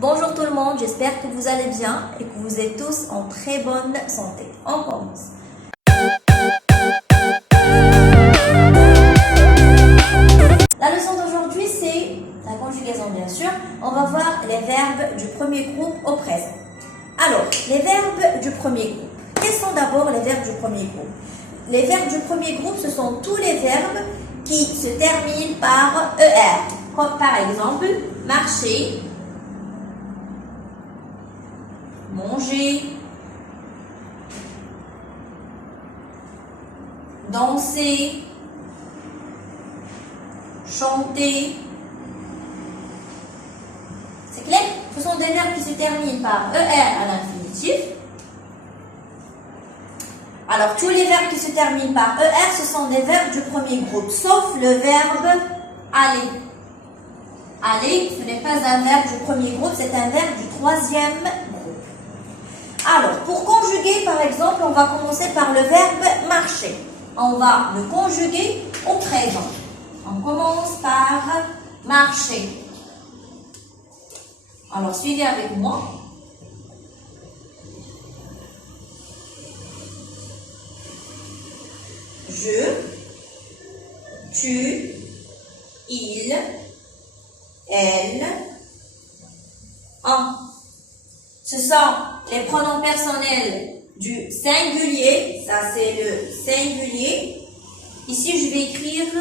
Bonjour tout le monde, j'espère que vous allez bien et que vous êtes tous en très bonne santé. On commence. La leçon d'aujourd'hui, c'est la conjugaison bien sûr. On va voir les verbes du premier groupe au présent. Alors, les verbes du premier groupe. Quels sont d'abord les verbes du premier groupe? Les verbes du premier groupe, ce sont tous les verbes qui se terminent par ER. Comme par exemple, marcher, manger, danser, chanter. C'est clair? Ce sont des verbes qui se terminent par ER à l'infinitif. Alors, tous les verbes qui se terminent par ER, ce sont des verbes du premier groupe, sauf le verbe aller. Aller, ce n'est pas un verbe du premier groupe, c'est un verbe du troisième groupe. Alors, pour conjuguer, par exemple, on va commencer par le verbe marcher. On va le conjuguer au présent. On commence par marcher. Alors, suivez avec moi. Je, tu, il, elle, on. Ce sont les pronoms personnels du singulier. Ça, c'est le singulier. Ici, je vais écrire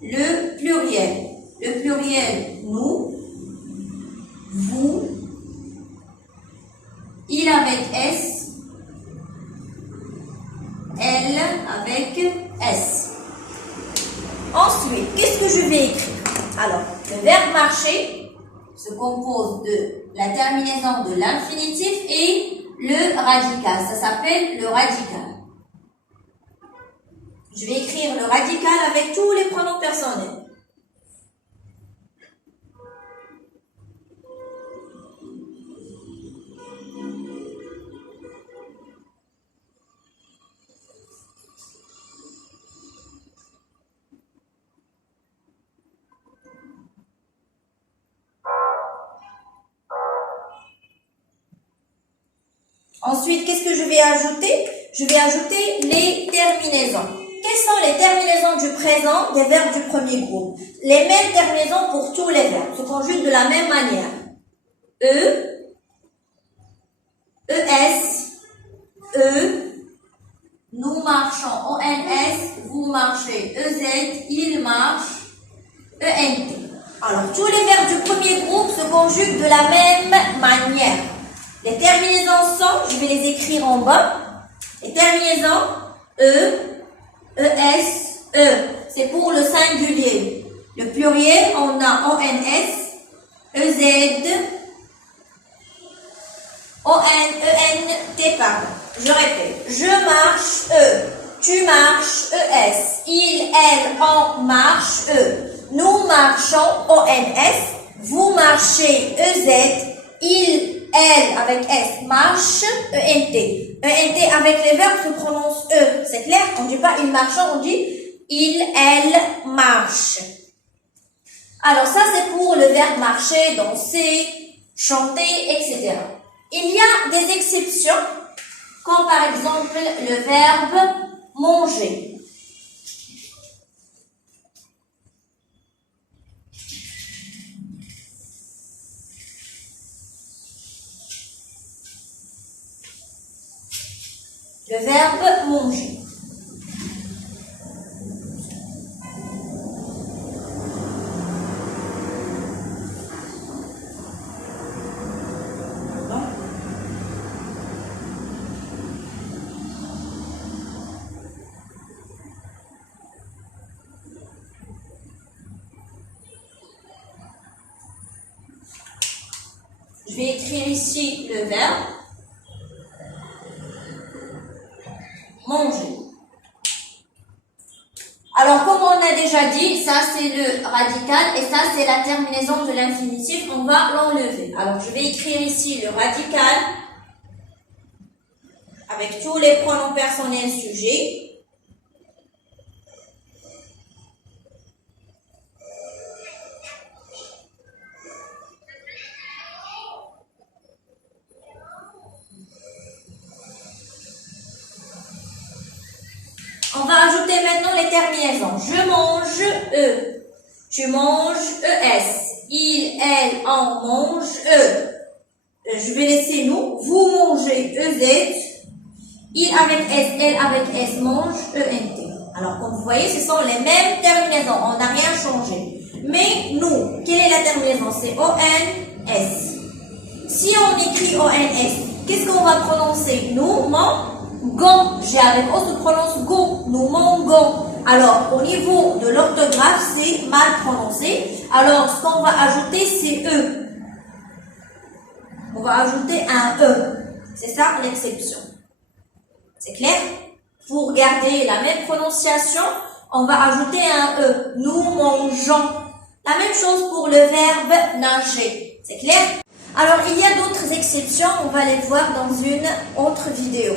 le pluriel. Le pluriel, nous, vous, il avec S, elle avec S. Ensuite, qu'est-ce que je vais écrire? Alors, le verbe marcher se compose de la terminaison de l'infinitif et le radical. Ça s'appelle le radical. Je vais écrire le radical avec tous les pronoms personnels. Ensuite, qu'est-ce que je vais ajouter? Je vais ajouter les terminaisons. Quelles sont les terminaisons du présent des verbes du premier groupe? Les mêmes terminaisons pour tous les verbes, se conjuguent de la même manière. E, ES, E, nous marchons, ONS, vous marchez, EZ, il marche, ENT. Alors, tous les verbes du premier groupe se conjuguent de la même manière. Les terminaisons sont, je vais les écrire en bas. Les terminaisons E, ES, E. C'est pour le singulier. Le pluriel, on a ONS, EZ, ENT, pardon. Je répète. Je marche, E. Tu marches, ES. Il, elle, on marche, E. Nous marchons, ONS. Vous marchez, EZ. Il, elle, avec S, marche, ENT. ENT avec les verbes se prononce E. C'est clair? On ne dit pas il marche, on dit il, elle, marche. Alors ça, c'est pour le verbe marcher, danser, chanter, etc. Il y a des exceptions, comme par exemple le verbe manger. Le verbe manger. Je vais écrire ici le verbe manger. Alors, comme on a déjà dit, ça c'est le radical et ça c'est la terminaison de l'infinitif. On va l'enlever. Alors, je vais écrire ici le radical avec tous les pronoms personnels sujets. maintenant les terminaisons. Je mange, E. Tu manges, ES. Il, elle, on mange, E. Je vais laisser nous. Vous mangez, EZ. Il avec S, elle avec S mange, ENT. Alors, comme vous voyez, ce sont les mêmes terminaisons. On n'a rien changé. Mais nous, quelle est la terminaison? C'est ONS. Si on écrit ONS, qu'est-ce qu'on va prononcer? Nous mangons. G avec O se prononce go. Nous mangons. Alors, au niveau de l'orthographe, c'est mal prononcé. Alors, ce qu'on va ajouter, c'est E. On va ajouter un E. C'est ça l'exception. C'est clair? Pour garder la même prononciation, on va ajouter un E. Nous mangeons. La même chose pour le verbe nager. C'est clair? Alors, il y a d'autres exceptions. On va les voir dans une autre vidéo.